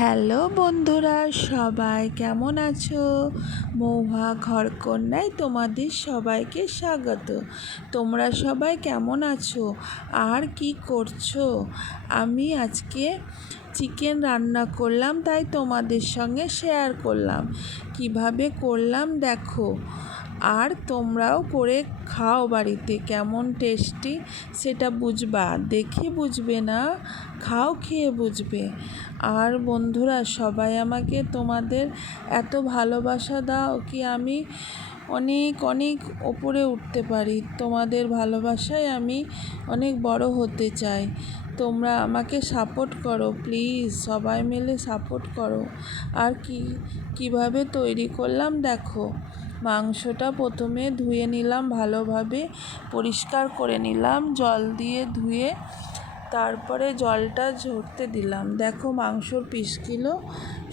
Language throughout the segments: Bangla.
হ্যালো বন্ধুরা, সবাই কেমন আছো? মহুয়া ঘরকন্যায় তোমাদের সবাইকে স্বাগত। তোমরা সবাই কেমন আছো আর কি করছো? আমি আজকে চিকেন রান্না করলাম, তাই তোমাদের সঙ্গে শেয়ার করলাম। কিভাবে করলাম দেখো, আর তোমরাও করে খাও বাড়িতে। কেমন টেস্টি সেটা বুঝবা, দেখে বুঝবে না, খাও, খেয়ে বুঝবে। আর বন্ধুরা সবাই আমাকে তোমাদের এত ভালোবাসা দাও কি আমি অনেক অনেক ওপরে উঠতে পারি। তোমাদের ভালোবাসায় আমি অনেক বড় হতে চাই। তোমরা আমাকে সাপোর্ট করো প্লিজ, সবাই মিলে সাপোর্ট করো। আর কিভাবে তৈরি করলাম দেখো। মাংসটা প্রথমে ধুয়ে নিলাম, ভালোভাবে পরিষ্কার করে নিলাম, জল দিয়ে ধুয়ে তারপরে জলটা ঝরতে দিলাম। দেখো মাংসর পিসগুলো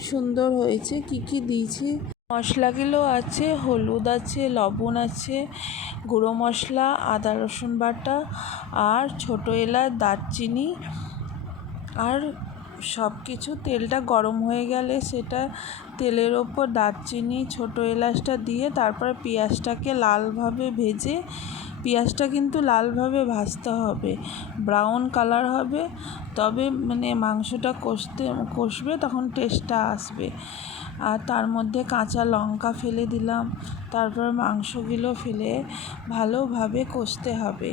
সুন্দর হয়েছে। কি দিয়েছি মশলাগুলো আছে, হলুদ আছে, লবণ আছে, গুঁড়ো মশলা, আদা রসুন বাটা, আর ছোটো এলাচ, দারচিনি, আর সব কিছু। তেলটা গরম হয়ে গেলে সেটা তেলের ওপর দারচিনি, ছোটো এলাচটা দিয়ে তারপরে পেঁয়াজটাকে লালভাবে ভেজে, পেঁয়াজটা কিন্তু লালভাবে ভাজতে হবে, ব্রাউন কালার হবে, তবে মাংসটা কষবে, তখন টেস্টটা আসবে। আর তার মধ্যে কাঁচা লঙ্কা ফেলে দিলাম, তারপর মাংসগুলো ফেলে ভালোভাবে কষতে হবে।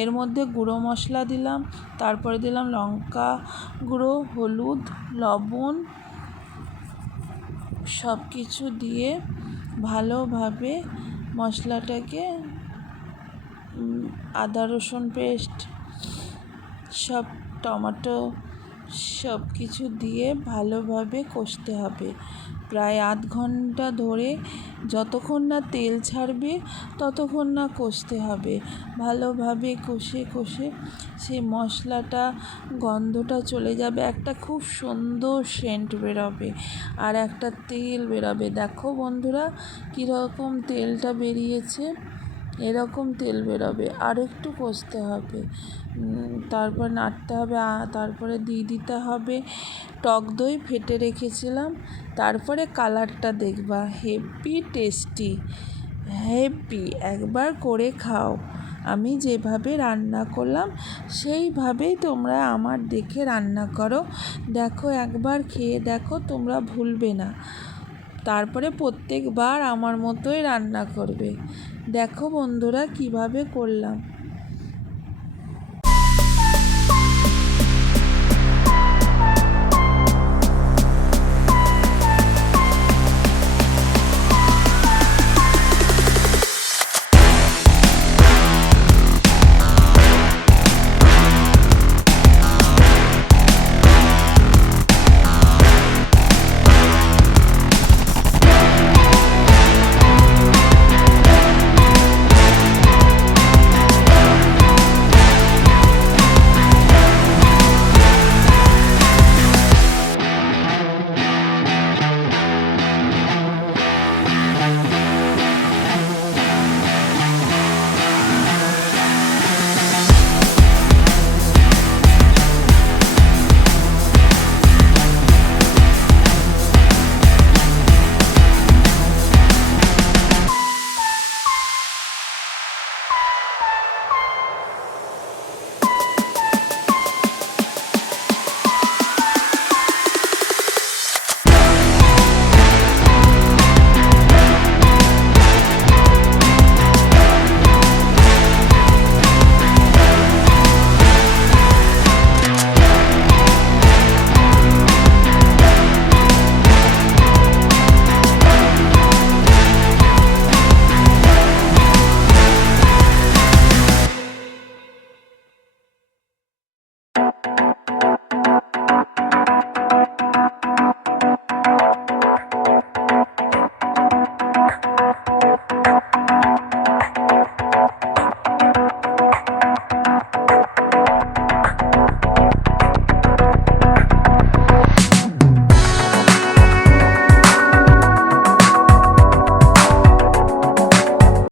এর মধ্যে গুঁড়ো মশলা দিলাম, তারপরে দিলাম লঙ্কা গুঁড়ো, হলুদ, লবণ, সব কিছু দিয়ে ভালোভাবে মশলাটাকে, আদা রসুন পেস্ট, সব, টমেটো, সব কিছু দিয়ে ভালোভাবে কষতে হবে প্রায় আধ ঘন্টা ধরে। যতক্ষণ না তেল ছাড়বে ততক্ষণ না কষতে হবে। ভালোভাবে কষে সেই মশলাটা গন্ধটা চলে যাবে, একটা খুব সুন্দর সেন্ট বেরোবে আর একটা তেল বেরোবে। দেখো বন্ধুরা কীরকম তেলটা বেরিয়েছে, এরকম তেল বেরোবে। আর একটু কষতে হবে, তারপর নাড়তে হবে। তারপরে দিয়ে দিতে হবে টক দই, ফেটে রেখেছিলাম। তারপরে কালারটা দেখবা, হেভি টেস্টি, হেভি। একবার করে খাও। আমি যেভাবে রান্না করলাম সেইভাবেই তোমরা আমার দেখে রান্না করো। দেখো একবার খেয়ে দেখো, তোমরা ভুলবে না। তারপরে প্রত্যেকবার আমার মতোই রান্না করবে। দেখো বন্ধুরা কিভাবে করলাম।